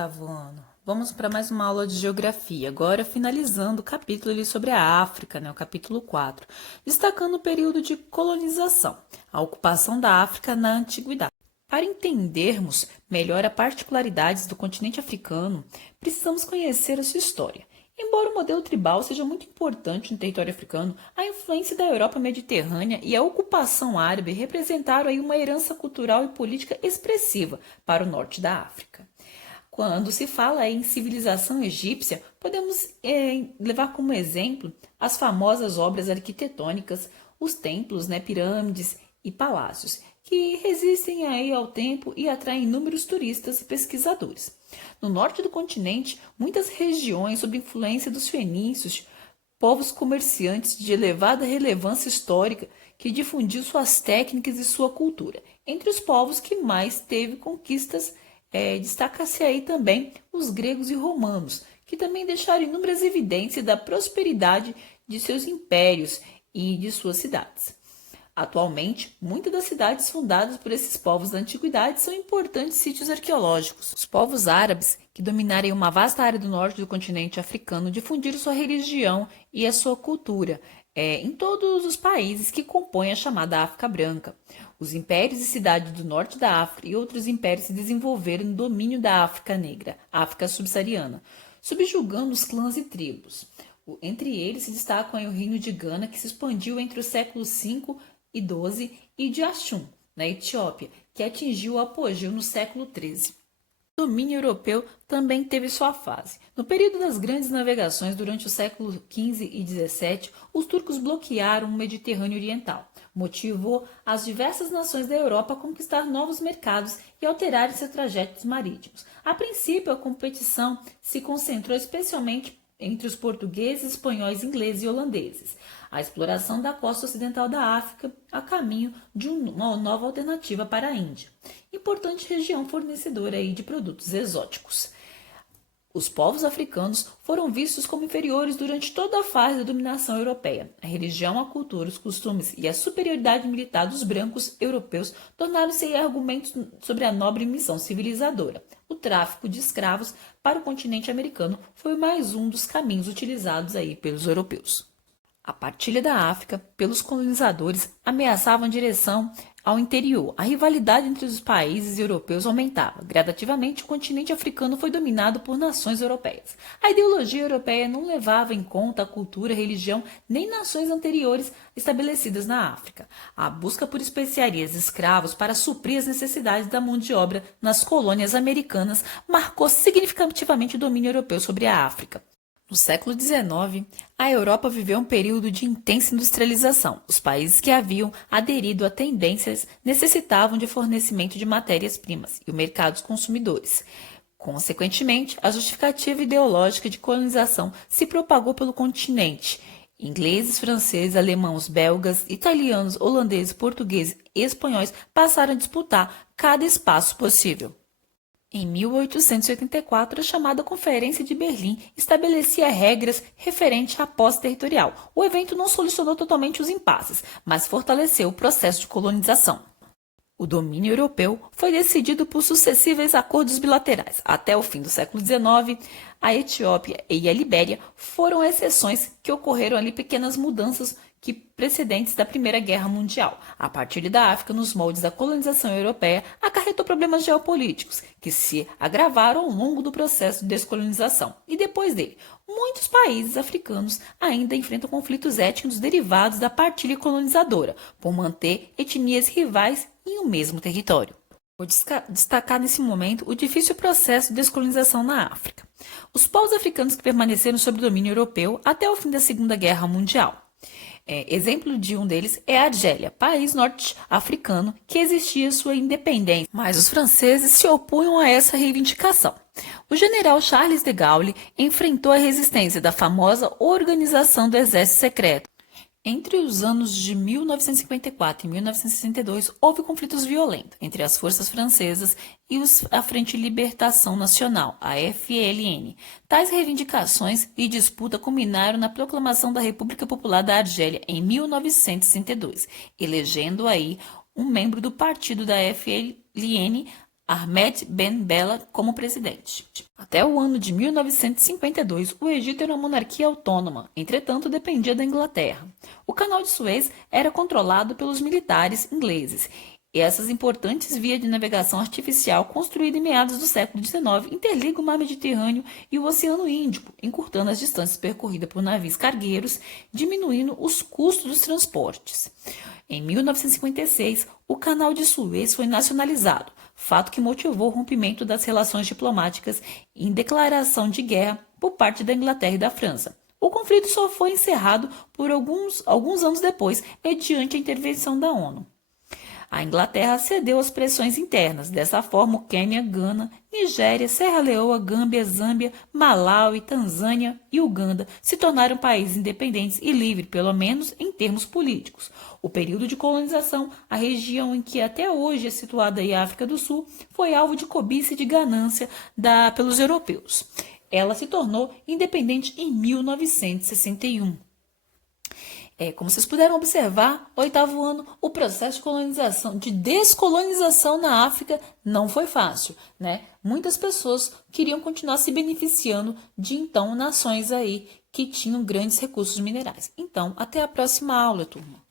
oitavo ano. Vamos para mais uma aula de geografia, agora finalizando o capítulo ali sobre a África, o capítulo 4, destacando o período de colonização, a ocupação da África na antiguidade. Para entendermos melhor as particularidades do continente africano, precisamos conhecer a sua história. Embora o modelo tribal seja muito importante no território africano, a influência da Europa mediterrânea e a ocupação árabe representaram aí uma herança cultural e política expressiva para o norte da África. Quando se fala em civilização egípcia, podemos levar como exemplo as famosas obras arquitetônicas, os templos, pirâmides e palácios, que resistem aí ao tempo e atraem inúmeros turistas e pesquisadores. No norte do continente, muitas regiões sob influência dos fenícios, povos comerciantes de elevada relevância histórica que difundiu suas técnicas e sua cultura. Entre os povos que mais teve conquistas, destaca-se aí também os gregos e romanos, que também deixaram inúmeras evidências da prosperidade de seus impérios e de suas cidades. Atualmente, muitas das cidades fundadas por esses povos da antiguidade são importantes sítios arqueológicos. Os povos árabes, que dominaram uma vasta área do norte do continente africano, difundiram sua religião e a sua cultura em todos os países que compõem a chamada África Branca. Os impérios e cidades do norte da África e outros impérios se desenvolveram no domínio da África Negra, África Subsaariana, subjugando os clãs e tribos. Entre eles se destacam o reino de Gana, que se expandiu entre os séculos V e XII, e de Axum, na Etiópia, que atingiu o apogeu no século XIII. O domínio europeu também teve sua fase. No período das grandes navegações, durante o século XV e XVII, os turcos bloquearam o Mediterrâneo Oriental. Motivou as diversas nações da Europa a conquistar novos mercados e alterarem seus trajetos marítimos. A princípio, a competição se concentrou especialmente entre os portugueses, espanhóis, ingleses e holandeses. A exploração da costa ocidental da África a caminho de uma nova alternativa para a Índia, importante região fornecedora de produtos exóticos. Os povos africanos foram vistos como inferiores durante toda a fase da dominação europeia. A religião, a cultura, os costumes e a superioridade militar dos brancos europeus tornaram-se argumentos sobre a nobre missão civilizadora. O tráfico de escravos para o continente americano foi mais um dos caminhos utilizados pelos europeus. A partilha da África pelos colonizadores ameaçava a direção ao interior. A rivalidade entre os países europeus aumentava. Gradativamente, o continente africano foi dominado por nações europeias. A ideologia europeia não levava em conta a cultura, a religião, nem nações anteriores estabelecidas na África. A busca por especiarias e escravos para suprir as necessidades da mão de obra nas colônias americanas marcou significativamente o domínio europeu sobre a África. No século XIX, a Europa viveu um período de intensa industrialização. Os países que haviam aderido a tendências necessitavam de fornecimento de matérias-primas e o mercado dos consumidores. Consequentemente, a justificativa ideológica de colonização se propagou pelo continente. Ingleses, franceses, alemãos, belgas, italianos, holandeses, portugueses e espanhóis passaram a disputar cada espaço possível. Em 1884, a chamada Conferência de Berlim estabelecia regras referentes à posse territorial. O evento não solucionou totalmente os impasses, mas fortaleceu o processo de colonização. O domínio europeu foi decidido por sucessivos acordos bilaterais. Até o fim do século XIX, a Etiópia e a Libéria foram exceções que ocorreram pequenas mudanças precedentes da Primeira Guerra Mundial. A partir da África, nos moldes da colonização europeia, acarretou problemas geopolíticos, que se agravaram ao longo do processo de descolonização. E depois dele, muitos países africanos ainda enfrentam conflitos étnicos derivados da partilha colonizadora, por manter etnias rivais em um mesmo território. Vou destacar nesse momento o difícil processo de descolonização na África. Os povos africanos que permaneceram sob domínio europeu até o fim da Segunda Guerra Mundial. Exemplo de um deles é a Argélia, país norte-africano que exigia sua independência, mas os franceses se opunham a essa reivindicação. O general Charles de Gaulle enfrentou a resistência da famosa Organização do Exército Secreto. Entre os anos de 1954 e 1962, houve conflitos violentos entre as forças francesas e a Frente de Libertação Nacional, a FLN. Tais reivindicações e disputa culminaram na proclamação da República Popular da Argélia em 1962, elegendo um membro do partido da FLN Ahmed Ben Bella como presidente. Até o ano de 1952, o Egito era uma monarquia autônoma, entretanto dependia da Inglaterra. O Canal de Suez era controlado pelos militares ingleses. E essas importantes vias de navegação artificial, construídas em meados do século XIX, interligam o mar Mediterrâneo e o Oceano Índico, encurtando as distâncias percorridas por navios cargueiros, diminuindo os custos dos transportes. Em 1956, o Canal de Suez foi nacionalizado, fato que motivou o rompimento das relações diplomáticas em declaração de guerra por parte da Inglaterra e da França. O conflito só foi encerrado por alguns anos depois, mediante a intervenção da ONU. A Inglaterra cedeu às pressões internas. Dessa forma, o Quênia, Gana, Nigéria, Serra Leoa, Gâmbia, Zâmbia, Malawi, Tanzânia e Uganda se tornaram países independentes e livres, pelo menos em termos políticos. O período de colonização, a região em que até hoje é situada a África do Sul, foi alvo de cobiça e de ganância pelos europeus. Ela se tornou independente em 1961. Como vocês puderam observar, o 8º ano, o processo de descolonização na África não foi fácil, né? Muitas pessoas queriam continuar se beneficiando de, então, nações aí que tinham grandes recursos minerais. Então, até a próxima aula, turma.